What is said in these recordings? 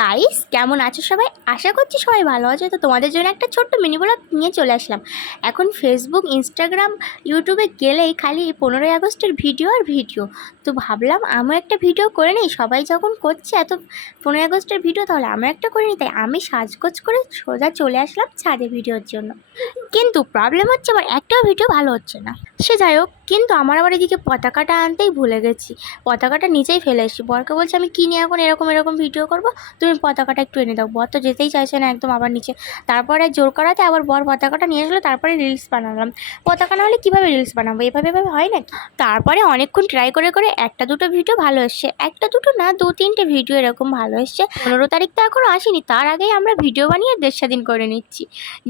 Guys, কেমন আছো সবাই? আশা করছি সবাই ভালো আছে। তো তোমাদের জন্য একটা ছোট্ট মিনি ব্লগ নিয়ে চলে আসলাম। এখন ফেসবুক, ইনস্টাগ্রাম, ইউটিউবে গেলেই খালি 15ই আগস্টের ভিডিও আর ভিডিও। তো ভাবলাম আমিও একটা ভিডিও করে নিই। সবাই যখন করছে এত 15ই আগস্টের ভিডিও, তাহলে আমি একটা করে নিই। তাই আমি সাজগোজ করে সোজা চলে আসলাম ছাদে ভিডিওর জন্য। কিন্তু প্রবলেম হচ্ছে আমার একটাও ভিডিও ভালো হচ্ছে না। সে যাই হোক, কিন্তু আমার আবার এদিকে পতাকাটা আনতেই ভুলে গেছি। পতাকাটা নিচেই ফেলে এসেছি। বরকে বলছে আমি কিনে এখন এরকম ভিডিও করব, তুমি পতাকাটা একটু এনে দাও। বর তো যেতেই চাইছে না একদম, আবার নিচে। তারপরে জোর করাতে আবার বর পতাকাটা নিয়ে আসলো। তারপরে রিলস বানালাম। পতাকা না হলে কীভাবে রিলস বানাবো? এভাবে হয় নাকি? তারপরে অনেকক্ষণ ট্রাই করে একটা দুটো ভিডিও ভালো এসছে। একটা দুটো না, 2-3টে ভিডিও এরকম ভালো এসছে। 15 তারিখ তো এখনও আসেনি, তার আগেই আমরা ভিডিও বানিয়ে দেশ স্বাধীন করে নিচ্ছি।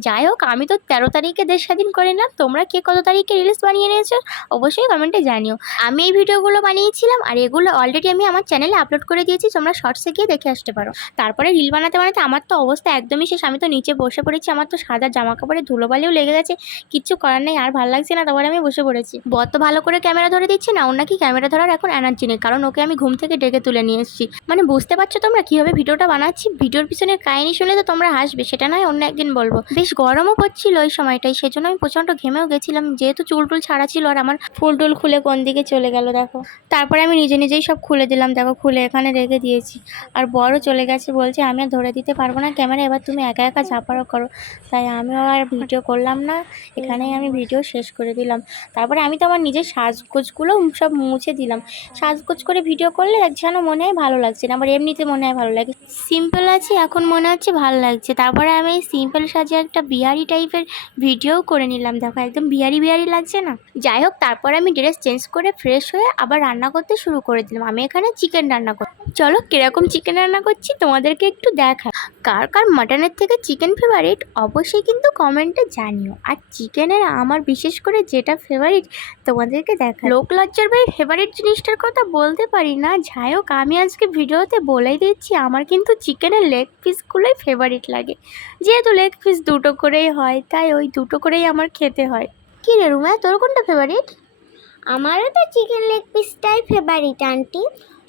যাই হোক, আমি তো 13 তারিখে দেশ স্বাধীন করে নিলাম। তোমরা কে কত তারিখে রিলস বানিয়ে নিয়েছো অবশ্যই কমেন্টে জানিও। আমি এই ভিডিওগুলো বানিয়েছিলাম, আর এগুলো অলরেডি আমি আমার চ্যানেলে আপলোড করে দিয়েছি। তোমরা শর্টসে গিয়ে দেখে আসতে পারো। তারপরে রিল বানাতে আমার তো অবস্থা একদমই শেষ। আমি তো নিচে বসে পড়েছি। আমার তো সাদা জামা কাপড়ে ধুলোবালিও লেগে গেছে। কিচ্ছু করার নেই, আর ভালো লাগছে না। তারপরে আমি বসে পড়েছি। বর তো ভালো করে ক্যামেরা ধরে দিচ্ছে না। ওর নাকি ক্যামেরা ধরার এখন এনার্জি নেই, কারণ ওকে আমি ঘুম থেকে ডেকে তুলে নিয়ে এসেছি। মানে বুঝতে পারছো তোমরা কীভাবে ভিডিওটা বানাচ্ছি? ভিডিওর পিছনের কাহিনী শুনে তো তোমরা হাসবে, সেটা নয় অন্য একদিন বলবো। বেশ গরমও পড়ছিল ওই সময়টাই, সেজন্য আমি প্রচণ্ড ঘেমেও গেছিলাম, যেহেতু চুল ছাড়া ছিল। আর আমার ফুল টুল খুলে কোন দিকে চলে গেল দেখো। তারপরে আমি নিজেই সব খুলে দিলাম। দেখো, খুলে এখানে রেখে দিয়েছি। আর বড়ও চলে গেছে, বলছে আমি আর ধরে দিতে পারবো না ক্যামেরা, এবার তুমি একা একা ঝাপাড়ো করো। তাই আমিও আর ভিডিও করলাম না, এখানেই আমি ভিডিও শেষ করে দিলাম। তারপরে আমি তো আমার নিজের সাজগোজগুলো সব মুছে দিলাম। সাজগোজ করে ভিডিও করলে যেন মনে হয় ভালো লাগছে না, আবার এমনিতে মনে হয় ভালো লাগে। সিম্পল আছি এখন, মনে হচ্ছে ভালো লাগছে। তারপরে আমি এই সিম্পল সাজে একটা বিহারি টাইপের ভিডিও করে নিলাম। দেখো, একদম বিহারি লাগছে না? যাই হোক, তারপরে আমি ড্রেস চেঞ্জ করে ফ্রেশ হয়ে আবার রান্না করতে শুরু করে দিলাম। আমি এখানে চিকেন রান্না করি। চলো কীরকম চিকেন রান্না করছি তোমাদেরকে একটু দেখা। কার কার মাটনের থেকে চিকেন ফেভারিট অবশ্যই কিন্তু কমেন্টে জানিও। আর চিকেনের আমার বিশেষ করে যেটা ফেভারিট তোমাদেরকে দেখা, লোক লজ্জার ভাই ফেভারিট জিনিসটার কথা বলতে পারি না। যাই হোক, আমি আজকে ভিডিওতে বলেই দিচ্ছি, আমার কিন্তু চিকেনের লেগ পিসগুলোই ফেভারিট লাগে। যেহেতু লেগ পিস দুটো করেই হয়, তাই ওই দুটো করেই আমার খেতে হয়। কী রে রুমা, তোর কোনটা ফেভারিট? আমারও তো চিকেন লেগ পিসটাই ফেভারিট আন্টি।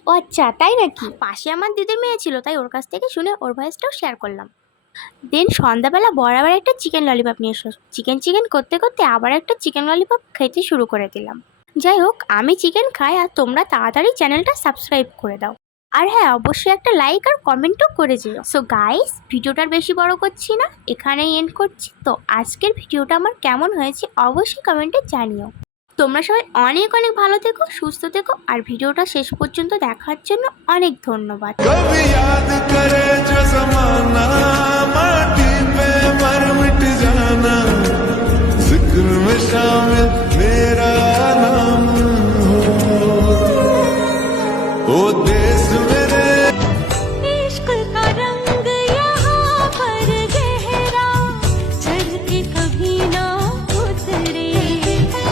ও আচ্ছা, তাই নাকি? পাশে আমার দিদির মেয়ে ছিল, তাই ওর কাছ থেকে শুনে ওর ভয়েসটাও শেয়ার করলাম। দেন সন্ধ্যাবেলা বরাবর একটা চিকেন ললিপপ নিয়ে এসো। চিকেন করতে করতে আবার একটা চিকেন ললিপপ খেতে শুরু করে দিলাম। যাই হোক, আমি চিকেন খাই, আর তোমরা তাড়াতাড়ি চ্যানেলটা সাবস্ক্রাইব করে দাও। আর হ্যাঁ, অবশ্যই একটা লাইক আর কমেন্টও করে যেও। সো গাইস, ভিডিওটার বেশি বড় করছি না, এখানেই এন্ড করছি। তো আজকের ভিডিওটা আমার কেমন হয়েছে অবশ্যই কমেন্টে জানিও। তোমরা সবাই অনেক ভালো থেকো, সুস্থ থেকো। আর ভিডিওটা শেষ পর্যন্ত দেখার জন্য অনেক ধন্যবাদ।